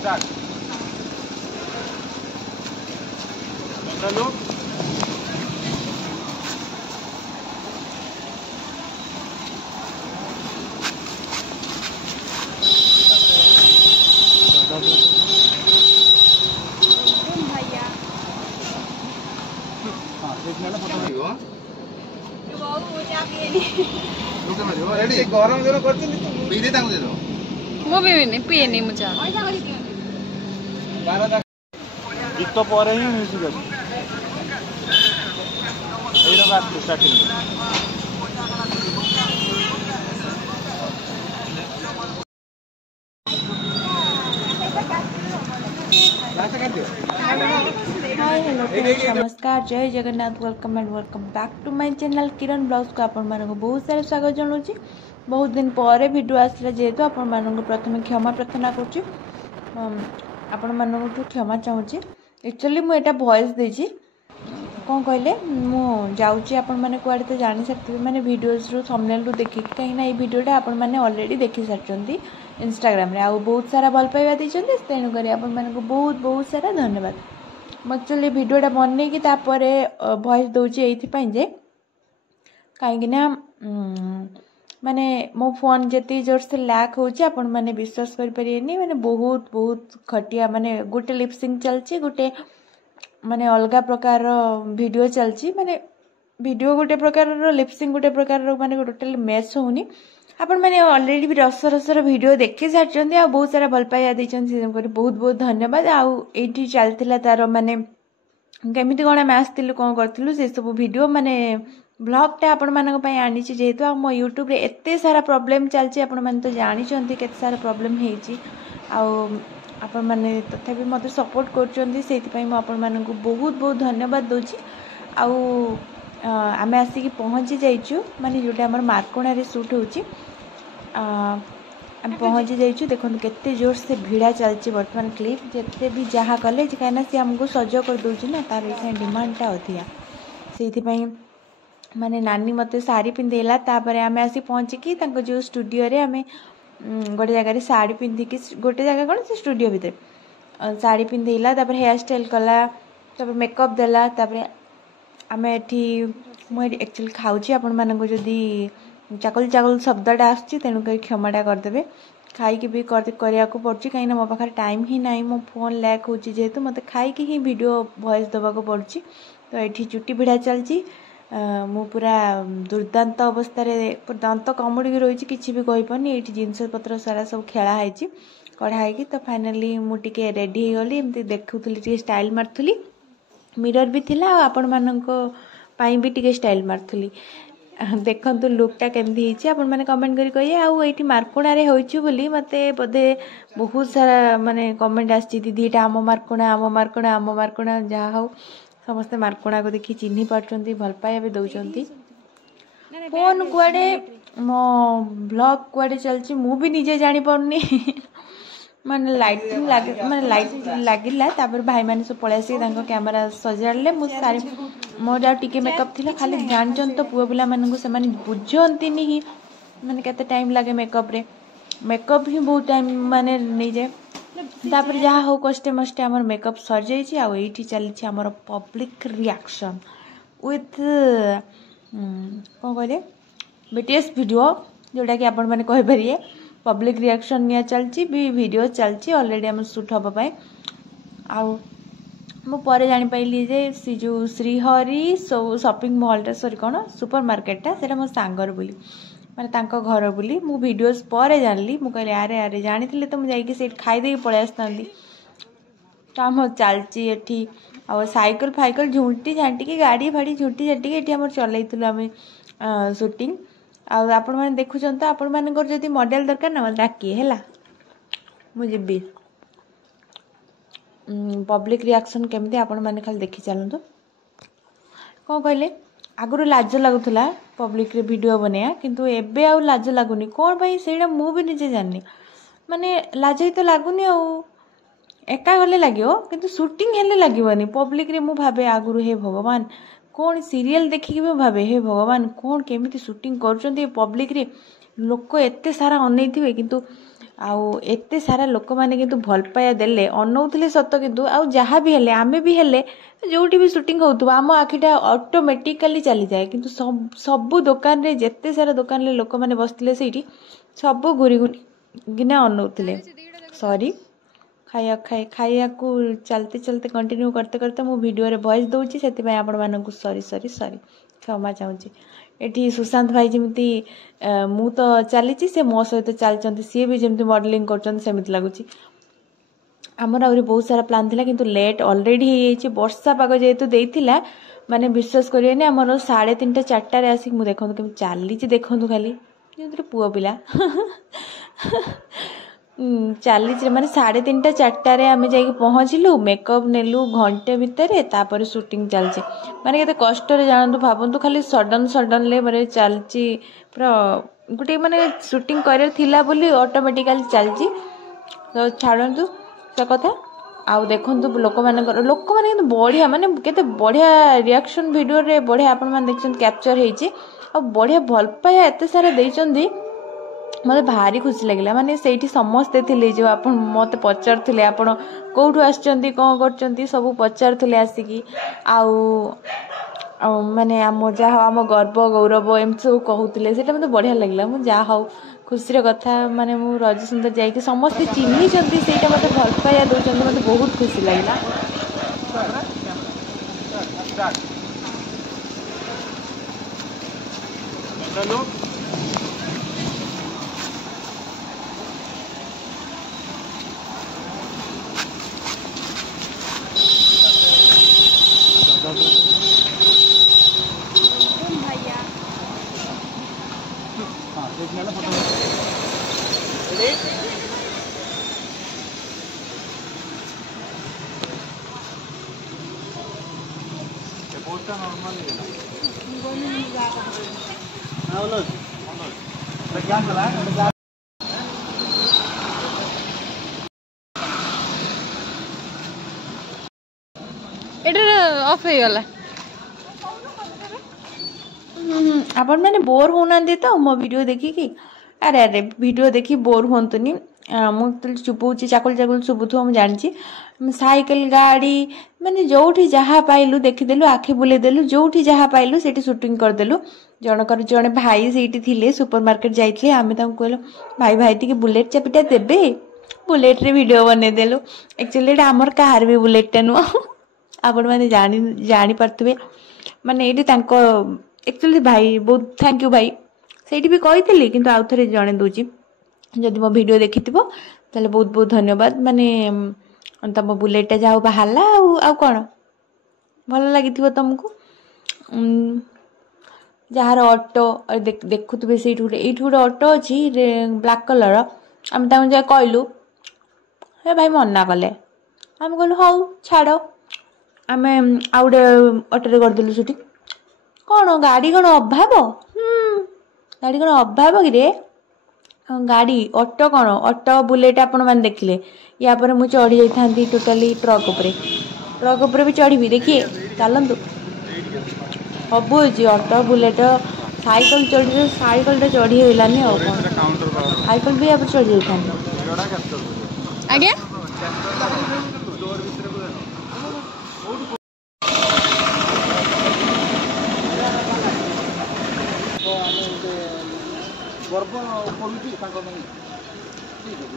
Start चलो भैया ready गरम जन करथिन पी दे ताको दे दो मो भी नहीं पिए नहीं मुझे गीत पर ही म्यूजिक अच्छे स्टार्टिंग हाय हेलो नमस्कार Jai Jagannath welcome and welcome back to my channel Kiran blogs को आपण मानक बहुत सारा स्वागत जनाऊँगी। बहुत दिन पर वीडियो आसला जेहेतु आपण मानक प्रथम क्षमा प्रार्थना करुँची आपण मानक क्षमा चाहूँगी। एक्चुअली मुझे वॉइस देजी कौन कहले मु जाऊँगी आपण मैंने कुआड़े तो जानी सकते मैंने वीडियोज रू थंबनेल रू देखिक कहीं ये वीडियोटा आपण मैंने ऑलरेडी देखी सारी इंस्टाग्राम रे आउ बहुत सारा भल पाइबा देछन्ती तेणुक आपण मानक बहुत बहुत सारा धन्यवाद। मैं एक्चुअली वीडियोटा बनई कि वॉइस दूची ये कहीं माने मो फोन जी जोर से लैक होची आपण माने विश्वास कर परियेनी माने बहुत बहुत खटिया माने गोटे लिपसिंग चलची गोटे माने अलगा प्रकार वीडियो चलची माने वीडियो गोटे प्रकार लिपसिंग गोटे प्रकार माने टोटल मैच होनी आपण माने ऑलरेडी भी रस रसर वीडियो देखी सारी आ बहुत सारा भल पाइबा देछन्ती बहुत बहुत धन्यवाद। आउ एठी चलतिला तार माने केमिति कोन आम आसतिलु कोन करतिलु से सब वीडियो माने ब्लॉगटा आपण मानक पई आनिछि जेहेतु आ मो यूट्यूब रे एते सारा प्रॉब्लम चलछि आपण माने तो जानि छन्ती केते सारा प्रॉब्लम हेछि आउ आपण माने तथापि मते सपोर्ट करछन्ती सेति पई म आपण मानक बहुत बहुत धन्यवाद दोछि। आउ आमे आसिकी पहुँची जाइछु माने जोटा हमर मार्कोणा रे शूट होछि आम पहुँची जाइछु देखो केते जोर से भिड़ा चलछि वर्तमान क्लिप जेते भी जहाँ कले कहीं सी आमको सज कर दौर ना तार डिमांडटा अधिका से माने नानी मते साड़ी पिंधेला तापर आमे आसी पहुँचिकी जो स्टूडियो रे आमे गोटे जगह साड़ी पिंधिकी गोटे जगह कौन से स्टूडियो भितर साड़ी पिंधेला तापर हेयर स्टाइल कला तापर मेकअप देला तापर आमे एठी मुझे एक्चुअली खाऊची आपण मानक जदि चाकल चाकल शब्दटा आसुची तेणुक क्षमाटा करदेवे खाई भी करने को पड़ुची कहीं मो पाखे टाइम ही ना मो फोन लैक हो जेहेतु मत खाई ही वीडियो वॉइस देवा को पड़ुची तो ये चुटी भिड़ा चलची मु पूरा दुर्दांत अवस्था दांत कमुड़ी रही किसी भी कहीपनी ये जिनस पत्र सारा सब खेलाई कढ़ाई तो फाइनाली मुझे रेडी हो गली एमती देखुली स्टाइल मारुली मिरर भी थिला आपण मानक पाई भी टिके स्टाइल मारुली देखंतु लुकटा केमती आपण माने कमेंट करी कहिए आउ एठी मार्कोणा रे होइछु बोली मते बोधे बहुत सारा माने कमेंट आछि दीदीटा आम मार्कोणा जहा हो समस्त मार्कोणा को देखि चिन्ही पारचंती भल पाइबा भी दउचंती फोन कुआडे मो ब्लॉग कुआडे चलची मु भी निजे जानी पड़नी माने लाइटिंग लाइट लागिला तापर भाई माने सब पळे आसी तांको कैमरा सजाड़ले मु सारी मोर आ टिके मेकअप थिला खाली जानचन तो पुओ पिला मानन को से माने बुझंती नहीं माने केते टाइम लागे मेकअप ही बहुत टाइम माने नहीं जाए तापर जहाँ हो कष्टे मष्टे हमर मेकअप सर जाइछि आ एठी चली छि हमर पब्लिक रिएक्शन विथ कोन कहले बीटीएस वीडियो जोटा कि आपण माने कहि परिए पब्लिक रिएक्शन निया चलची भी वीडियो चलची ऑलरेडी हम शूट हबा पाए आउ मु परे जानि पाइली जे सी जो श्रीहरि शॉपिंग मॉल सॉरी कौन सुपर मार्केटा सेटा मो सांगर बोली माने तांको घर बोली मु वीडियोस परे जानली मु कहले अरे अरे जानिथिले तो मु जाइकी सेट खाई देई पळे आस्तांती काम चलची एठी आ साइकिल फाइकल झुंटी झांटी की गाड़ी फाड़ी झुंटी झांटी एठी हमर चलैतलु आमे शूटिंग आपण माने देखुछन तो आपण माने कर जदी मॉडल दरकार ना डाकी हैला मु जिबी पब्लिक रिएक्शन केमती आपण माने खाली देखि चलंतो कोन कहले आगुरु लाज लागुथला पब्लिक रे वीडियो बनेया किंतु एबे आ लाज लागुनी कोन भाई सेडा मु भी निजे जाननी माने लाज ही तो लागुनी आ एका गले लागियो किंतु शूटिंग हेले लागिवनी पब्लिक रे मु भाबे आगुरु हे भगवान कौन सीरियल देखिक भी भावे हे भगवान कौन केमिति शूटिंग कर पब्लिक रे लोक एते सारा अनैथिबे किंतु आउ एते सारा लोक मैंने किंतु भल पाया देले अनौथिले सत किंतु आउ जहाँ भी हेले आमे भी हेले जोटी भी शूटिंग होतुबा आम आखिटा ऑटोमेटिकली चली जाए किंतु सबु दुकान रे जेते सारा दुकान रे लोक मैंने बसथिले सेठी सबु घुरी घुरिना अनौथिले सॉरी खाया को चलते चलते कंटिन्यू करते करते मु वीडियो रे वॉइस दउची सेति पय आपण मानकु सॉरी सॉरी सॉरी क्षमा चाहूची एठी सुशांत भाई जमती मु तो चली से मो सहित चलती सी भी जमती मॉडलिंग करमित लगुच आमर आहरी बहुत सारा प्लान थिला किंतु लेट ऑलरेडी हो वर्षा पाग जेहेतु देइथिला माने विश्वास करियनि आमर 3:30 4 आसिक मु देखंतु केम चली देखंतु खाली जेतरे पुओ पिला चली माने 3:30 4 आम जा पहुँचलु मेकअप नेलु घंटे भितर तापर शूटिंग चलचे माने केते कष्ट रे जानतु भावंतु खाली सडन ले माने चलची पूरा गोटे माने शूटिंग करे थिला बोली ऑटोमेटिकली चलची तो छाड़ंतु से कथा आउ देखंतु लोक माने बढ़िया माने केते बढ़िया रिएक्शन वीडियो रे बढ़िया आपण माने देखछन कैप्चर हेची आ बढ़िया भल पाया एते सारा देइचंदी मत भारी खुशी लगे माने से समस्ते थे जो आप मत पचारे आप कौटू आसुँच कौन कर सब पचारे आसिकी आउ माने आम जहाँ आम गर्व गौरव एमती सब कहते से मतलब बढ़िया लगे मुझे जहाँ हाउ खुशी कथा माने मु रज सुंदर जाकि समस्ते चिन्ह से मत भल पाया दौरान मत बहुत खुशी लगे ऑफ हो गला आपण मैंने बोर होना तो मो वीडियो देखिकी अरे अरे वीडियो देखी बोर होंतुनी मुझे चुपूची चाकुल चाकुल शुभुथु मुझे जानी साइकिल गाड़ी माने जोठी जहाँ पाइलु देखीदेलु आखि बुलेदेलु जोठी जहाँ पाइलु सेठी शूटिंग करदेलु जनकर जड़े भाई सेठी थिले सुपर मार्केट जाइथिले आमे तांको कहलो भाई भाई टिके बुलेट चाबिटा देबे बुलेट रे वीडियो बनेदेलु एक्चुअली एटा हमर कार भी बुलेट टा नु आपण माने जानी पारथुबे माने एटी तांको एक्चुअली भाई बहुत थैंक यू भाई सेठी भी कहिथिली किंतु आउ थरे जणे दोची जदि मो वीडियो देखिथिबो ताले बहुत बहुत धन्यवाद माने तम बुलेट जा बाहरला आउ कौन भल लगी तुमको जार ऑटो देखुवे से गोटे ऑटो अच्छी ब्लैक कलर आम जा कहलु हे भाई मना कले आम कहलु हाउ छाड़ आम आउ गए ऑटो करदेलु शूटिंग कौन गाड़ी कौन अभाव गाड़ी कौन अभाव कि गाड़ी ऑटो कौन ऑटो बुलेट आपण मैंने देखिले या पर मुझे चढ़ी जाती टोटाली ट्रक उपरे भी चढ़ी देखिए चलतु सब अच्छी ऑटो बुलेट साइकिल चढ़ी साइकिल चढ़ी होलानी और कौन साइकिल भी आप चढ़ी जाता आज्ञा गर्व करुँगी ठीक है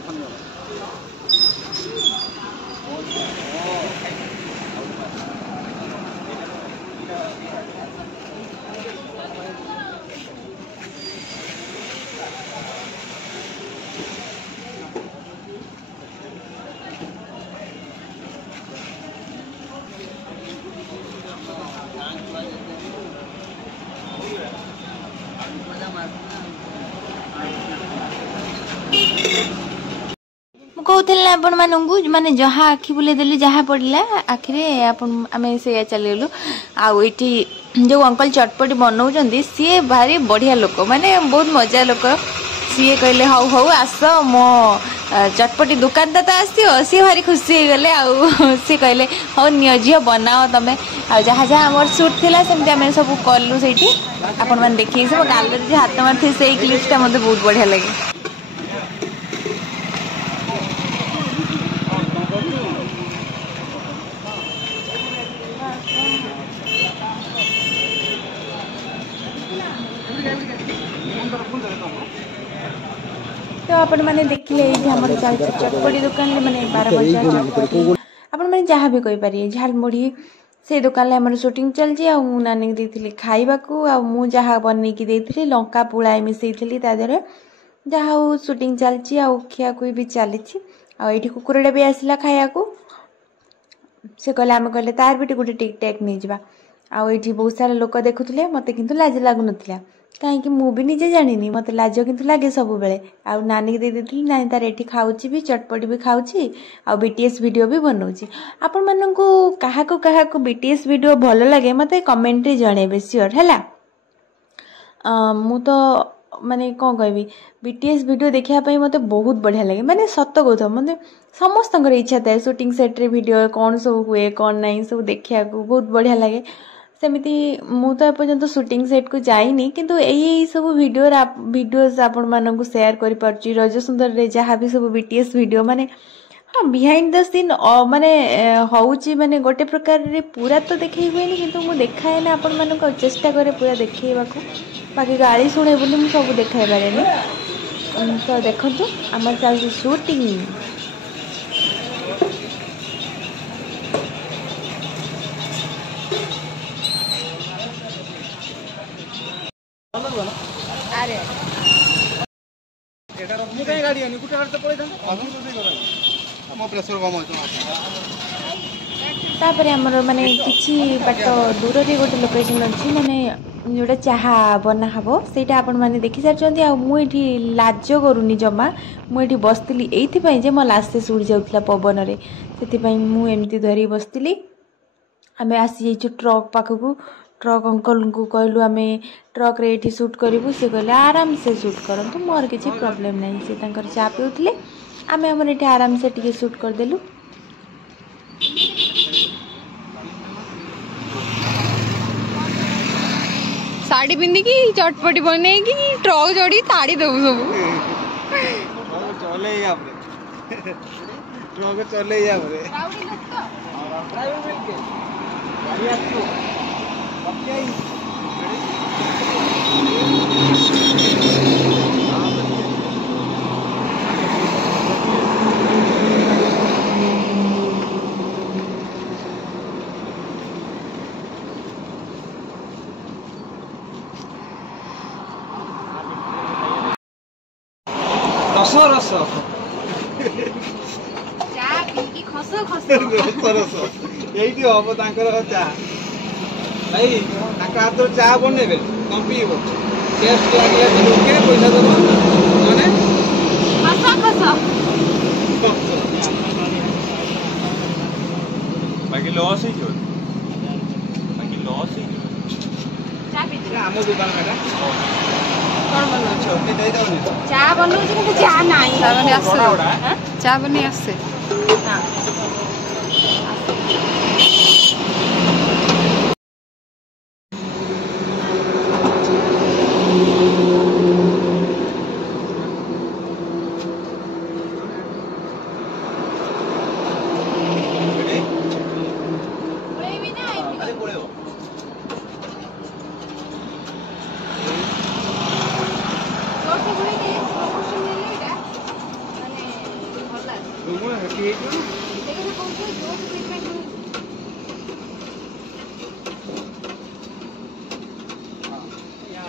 धन्यवाद कहते आपण मानू माने जहाँ आखि बुले देली जहाँ पड़ला आखिरे आम से चलगलु आठी जो अंकल चटपटी बनाऊँ सी भारी बढ़िया लोक माने बहुत मजा लोक सी कहले हाउ हाउ आस मो चटपटी दुकान तो आसो सी भारी खुशी हो गले सी कहले हाउ नि झील बनाओ तुम जहाँ जहाँ आम सुट थी सेमती आम सब कलु से आपण मैंने देखिए सब गालरी हाथ मारते से क्लिपटा मत बहुत बढ़िया लगे आपण मैंने देखिले ये हमर चलची चटपटी दुकान माने 12 बजे चटपटी आपण मैंने जहाँ भी कहि पारिए झालमुढ़ी से दुकान ले हमर शूटिंग चलची आ मु नानी के देथिली खाइबा को आ मु जहाँ बनै की देथिली लंका पुळाई मिसेइथिली ता देरे जहाँ शूटिंग चलची आ खिया कोई भी चलीची आ एठी कुकुरडा भी आसिला खाया को से कहले आम कहले तार भी गोटे टिक टैक नहीं जावा आठी बहुत सारा लोक देखुले मत कि लाज लगुन कहीं मुझे निजे जानी मत लाज कि लगे सब बेले आ नानी दे देती नानी तार एठी खाऊची भी चटपटी भी खाऊची आ बीटीएस वीडियो भी बनाऊची आपण माननकु काहाको काहाको बीटीएस वीडियो भल लगे मत कमेंट रे जणेबे श्योर हैला मु तो माने कौन कहबी बीटीएस वीडियो देखा मत बहुत बढ़िया लगे माने सत कथ मत समस्त इच्छा थाए शूटिंग सेट रे वीडियो कौन सब हुए कौन नहीं सब देखा बहुत बढ़िया लगे सेमती मु तो एपर्यंत शूटिंग सेट को जाइनी किंतु यही सब वीडियोस आपण मानक शेयर कर पार्ची रज सुंदर रे जहाँ भी सब बीटीएस वीडियो माने हाँ बिहाइंड द सीन माने होउची माने गोटे प्रकार रे पूरा तो देखै हुएनी किंतु मु देखाए ना आपण मानक चेष्टा करे पूरा देखैबा को बाकी गाड़ी शुणे बोली मु सब देखाई पारेनी तो देखंतु हमर चलची शूटिंग अरे एटा रखमु काई गाड़ी आनी गुटे हाथ तो पड़े था मो प्रेशर कम होतो तापर हमर माने किछि बाट दूर रे गोटे लोकेशन अछि माने जोटा चाहा बना हबो सेटा आपण माने देखि सारचंती आ मु एठी लाज करूनी जमा मु एठी बसतिली एथि पई जे म लास्ट से उड़ जाउतला पवन रे सेति पई मु एमती धरी बसतिली हमें आसी जाइछु ट्रक पाखकू ट्रक अंकल को कहलु आमे ट्रक रे एठी शूट करिवु से कहले आराम से शूट करंतु मोर किछि प्रॉब्लम नै से तांकर चा पिउतले आमे हमर एठी आराम से टिके शूट कर देलु साड़ी पिंदी की चटपटी बने की ट्रक जोड़ी ताड़ी दबु सब चले या हमरे ट्रक चले या हमरे ड्राइवर मिल के गाड़ी आछो ओके रस रस चा पी की खसो रस रस एइटी हबो तांकर चा भाई तांका हाथ चा बनेबे कम पीबो टेस्ट लागिया लोके पैसा दबो माने खसो बाकी लॉस ही जो बाकी लॉस ही चा पी हम दुकान में कौन बनो छोटी दे दो चा बनो कि चा नहीं चा बने आसे चा बने आसे हां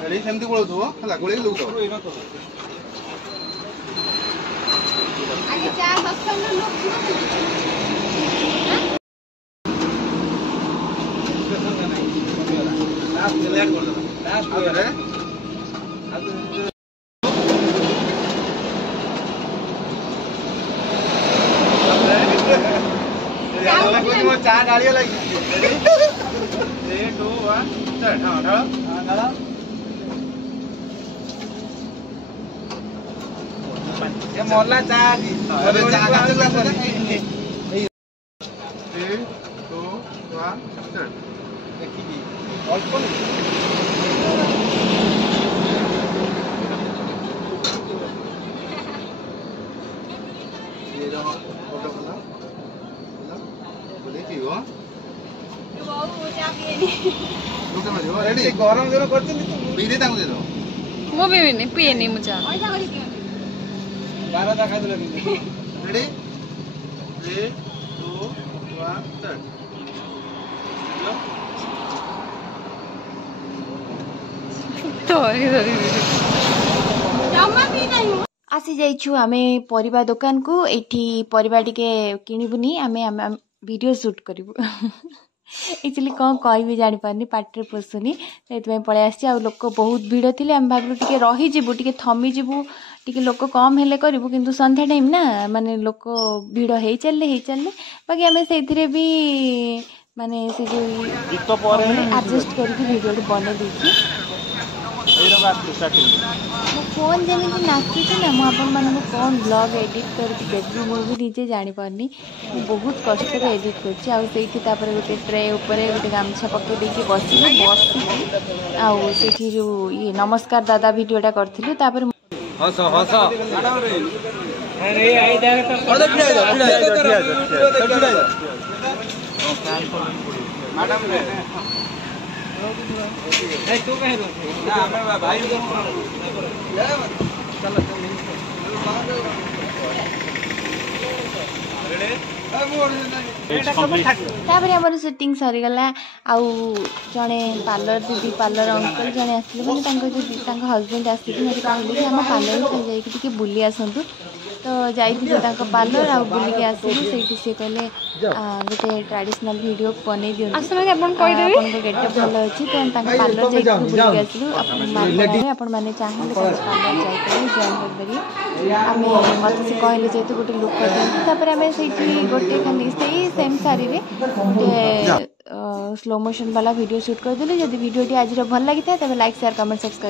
रेडी सेमती बोलो तो हला गोली लुक तो आगे चा हसन लोग लास्ट लेट कर दो लास्ट रे चा डालिए लगी रेडी 3 2 1 स्टार्ट हां डालो ये मोरला चा दी अरे चा का चला 3 2 1 स्टार्ट देखिए अल्प ये जो फोटो बना बोले पियो वो चा पिएनी लोके मारियो रेडी गरम जरो करछन तू पी दे तांको दे दो मो भी नहीं पिएनी मुझे ए 12ଟା ଖାଇଦେଲେ ରେଡି 3 2 1 start आसी जाइछु आमे परिबा दुकान को एठी परिबा टिके किनिबुनी आमे वीडियो शूट करिबु एक्चुअली कौन कहि भी जानि पारनी पार्टी पोसुनी सेतमे पळे आसी आ लोक बहुत भीड़ थिले हम भाबलु टिके रही जिबु टिके थमी जिबु टिके लोक कम हेले करिबु किंतु संध्या टाइम ना माने लोक भीड़ हेई चलले बाकी आमे सेथिरे भी माने से जो गीत पर एडजस्ट करके वीडियो बने देछि मो फोन जमी नाचुची ना मुझे फोन ब्लॉग एडिट करके देवी मुझे निजे जापारनी बहुत कष्ट एडिट कर गोटे ट्रे उपरे गोटे गामछा पकई देके बसिकी आठी जो ये नमस्कार दादा वीडियोटा करूँ तू कहीं ना हमें भाई आमर शूटिंग सरीगला आउ जड़े पार्लर दीदी पार्लर अंकल जड़े आसते हजबैंड आसिक मत कहले कि आम पार्लर जा बुली आसतु तो जाइए पार्लर आ बुलिक आसलु से सी कहले गोटे ट्रेडिशनल वीडियो बन दिखाई गेटअप भल अच्छी तो पार्लर जा बुलिक आसलु आपण मैंने चाहिए पार्लर जाइए जॉइन करेंगे आम मत से कहले जेहतु गोटे लुक करते से गोटे खाली से सेम साड़ी गोटे स्लो मोशन वाला वीडियो शूट करदेली जब वीडियो आज भल लगी था तब लाइक शेयर कमेंट सब्सक्राइब